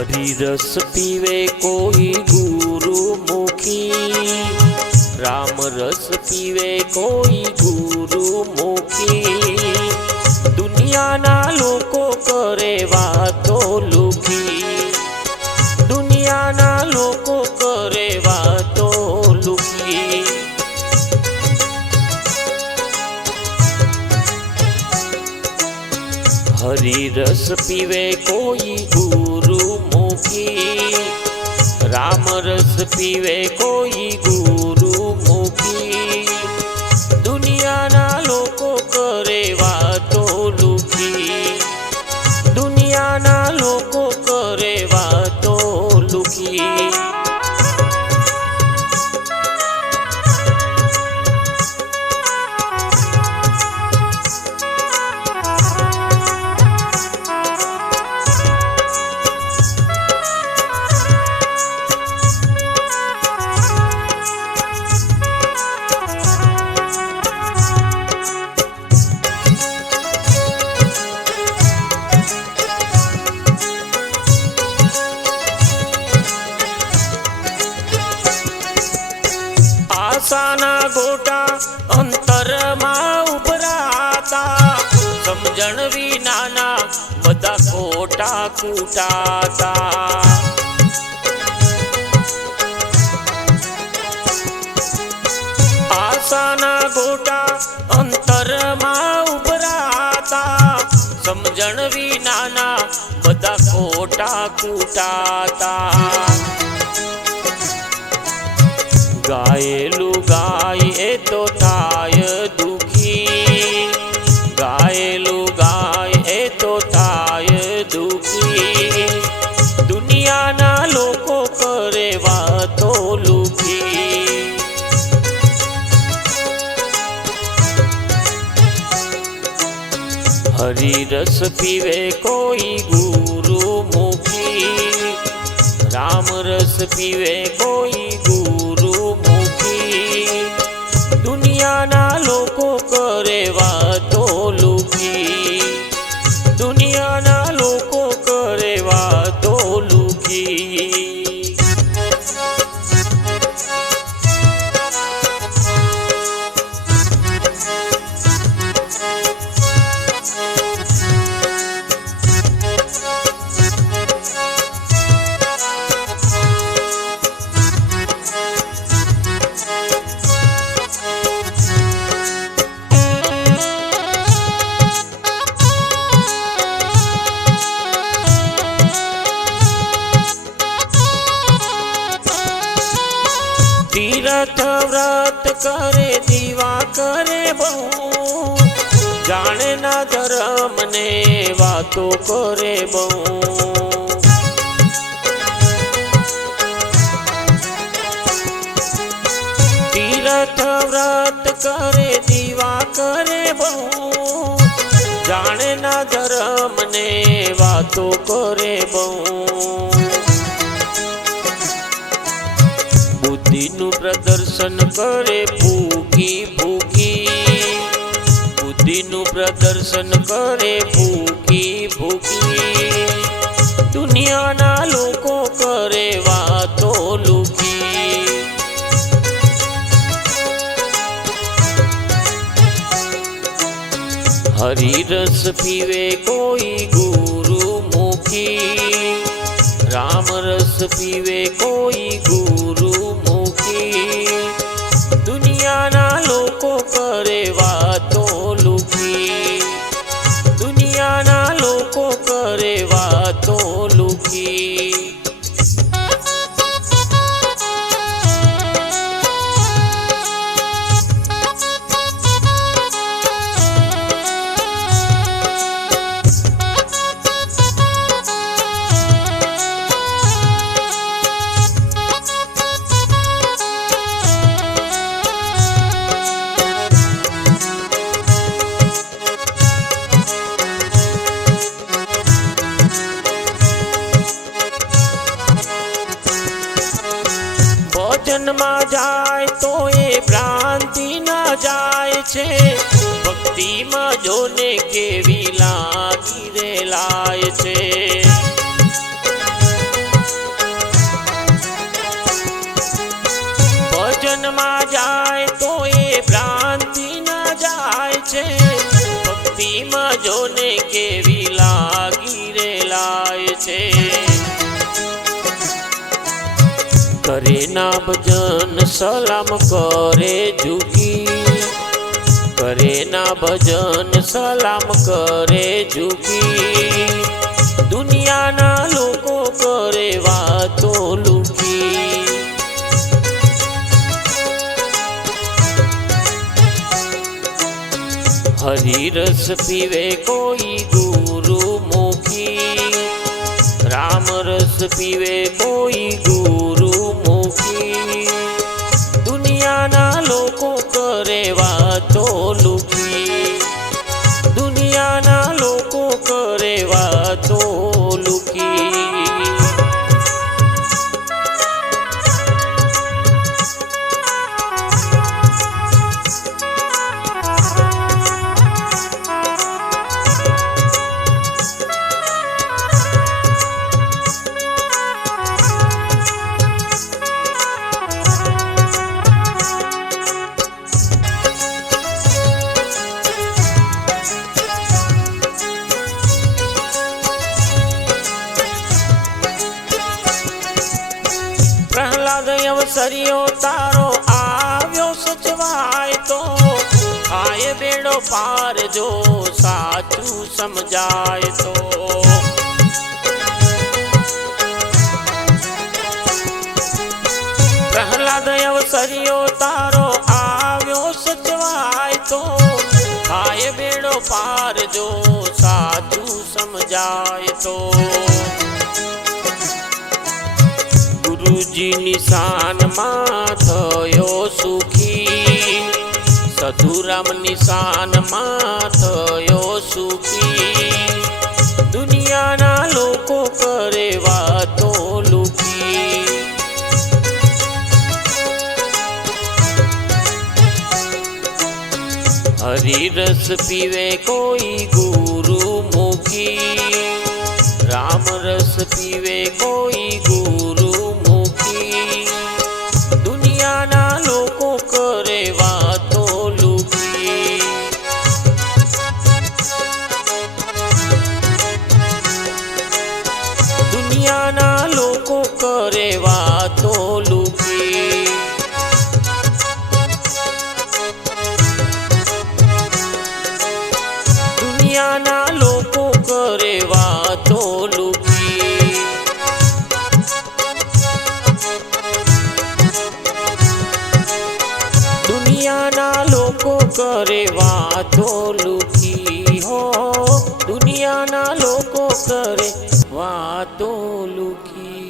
हरि रस पीवे कोई गुरु मुखी, राम रस पीवे कोई गुरु मुखी। दुनिया ना लोको करे वातो लुखी, दुनिया ना लोको करे वातो लुखी। हरि रस पीवे कोई गुरु मुखी, राम रस पीवे कोई गुरु मुखी। दुनिया ना लोको करे वातो लुखी, दुनिया ना लोको करे वातो लुखी। आशाना गोटा अंतर में उभराता, समझण विनाना बधा खोटा कूटाता। आशाना गोटा अंतर में उभराता, समझण विनाना बधा खोटा कूटाता। गायेलू गाय तो थाय दुखी, गायेलू गाय तो थाय दुखी। दुनिया ना लोको करे वातो लुखी, हरि रस पीवे कोई गुरु मुखी, राम रस पीवे कोई गुरु मुखी। दुनिया ना लोको करे वातो लुखी, दुनिया ना लोको करे वातो लुखी। तीरथ व्रत करे दीवा करे बहु, जाने ना धर्म ने वातो करे बहु। तीरथ व्रत करे दीवा करे बहु, जाने ना धर्म ने वातो करे बहु। बुद्धिनु प्रदर्शन करे भूखी भूखी, बुद्धिनु प्रदर्शन करे भूखी भूखी। दुनिया ना लोको करे वातो लुखी, हरि रस पीवे कोई गुरु मुखी, राम रस पीवे कोई गुरु मुखी। दुनिया ना लोको करे वातो लुखी, दुनिया ना लोको करे वातो लुखी। भजन में जाए तो ये भ्रांति न जाए छे, भक्ति में जोने केवी लागी रे लाए छे। કરે ના ભજન સલામ કરે ઝૂકી, કરે ના ભજન સલામ કરે ઝૂકી, દુનિયાના લોકો કરે વાતો લુકી. હરિરસ પીવે કોઈ ગુરુ મુખી, રામ રસ પીવે કોઈ ગુરુ મુખી, દુનિયાના લોકો કરે વાતો લુકી, દુનિયાના લોકો કરે વાતો લુકી. પ્રહલાદ અવસર્યો તારો આવ્યો સચવાય તો, થાય બેડો પાર જો સાચું સમજાય તો. પ્રહલાદ અવસર્યો તારો આવ્યો સચવાય તો, થાય બેડો પાર જો સાચું સમજાય તો. ગુરુજી નિશાનમાં થયો સુખી, સધુરામ નિશાનમાં થયો સુખી, દુનિયાના લોકો કરે વાતો લુકી. હરિરસ પીવે કોઈ ગુરુ મુખી, રામ રસ પીવે કોઈ ગુરુ મુખી, દુનિયાના લોકો કરે વાતો લુકી. દુનિયાના લોકો કરે વાતો લુકી. દુનિયાના લોકો કરે વાતો લુકી. દુનિયાના લોકો કરે વાતો લુકી. હો દુનિયાના લોકો કરે વાતો લુકી.